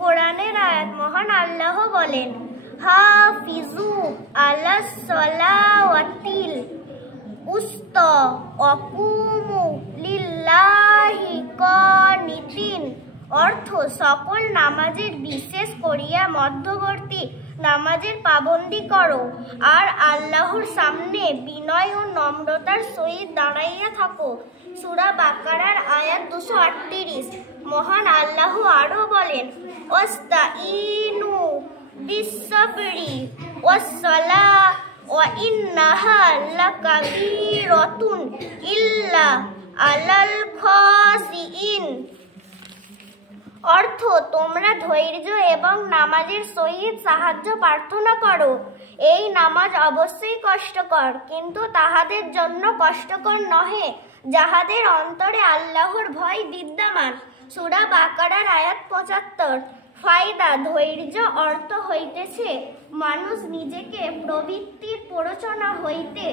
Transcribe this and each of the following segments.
কোরআনের আয়াত মহান আল্লাহ বলেন, হাফিজু আলাস সালাওয়াতিল উস্তা ওয়াকুমু লিল্লাহি কানিতিন। অর্থ, সকল নামাজের বিশেষ করিয়া মধ্যবর্তী নামাজের পাবন্দি করো আর আল্লাহর সামনে বিনয় ও নম্রতার সহিত দাঁড়াইয়া থাকো। সূরা বাকারার আয়াত 238। মহান আল্লাহ আরো বলেন, ওয়াস্তাইনু বিসসাবরি ওয়াসসালাহ ওয়া ইন্নাহা লাকাবীরাতুন ইল্লা আলাল খাশিইন। অর্থ, তোমরা ধৈর্য এবং নামাজের সহিত সাহায্য প্রার্থনা করো। এই নামাজ অবশ্যই কষ্টকর, কিন্তু তাহাদের জন্য কষ্টকর নহে যাহাদের অন্তরে আল্লাহর ভয় বিদ্যমান। সূরা বাকারার আয়াত 75। ফায়দা, ধৈর্য অর্থ হইতেছে মানুষ নিজেকে প্রবৃত্তির প্ররোচনা হইতে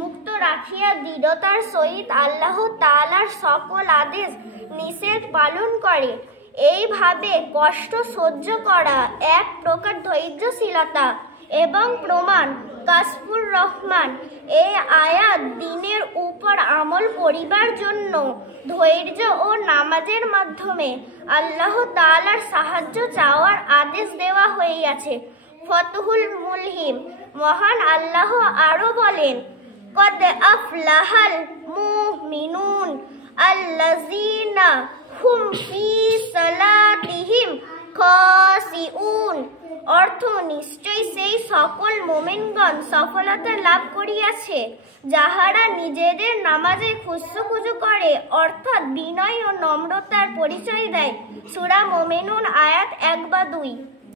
মুক্ত রাখিয়া দৃঢ়তার সহিত আল্লাহ তাআলার সকল আদেশ নিষেধ পালন করে। এইভাবে কষ্ট সহ্য করা এক প্রকার ধৈর্যশীলতা এবং প্রমাণ। কাশফুর রহমান এই আয়াত দ্বীনের উপর আমল করিবার জন্য ধৈর্য ও নামাজের মাধ্যমে আল্লাহ তাআলার সাহায্য চাওয়ার আদেশ দেওয়া হইয়াছে। ফতহুল মুলহিম মহান আল্লাহ আরো বলেন, কদ আফলাহাল মুমিনুন আল্লাযীনা হুম ফি সালাতিহিম খাশিউন। অর্থ, নিশ্চয় সেই সকল মুমিনগণ সফলতা লাভ করিয়াছে যাহারা নিজেদের নামাজে খুশু করে, অর্থাৎ বিনয় ও নম্রতার পরিচয় দেয়। সূরা মুমিনুন আয়াত 1 বা 2।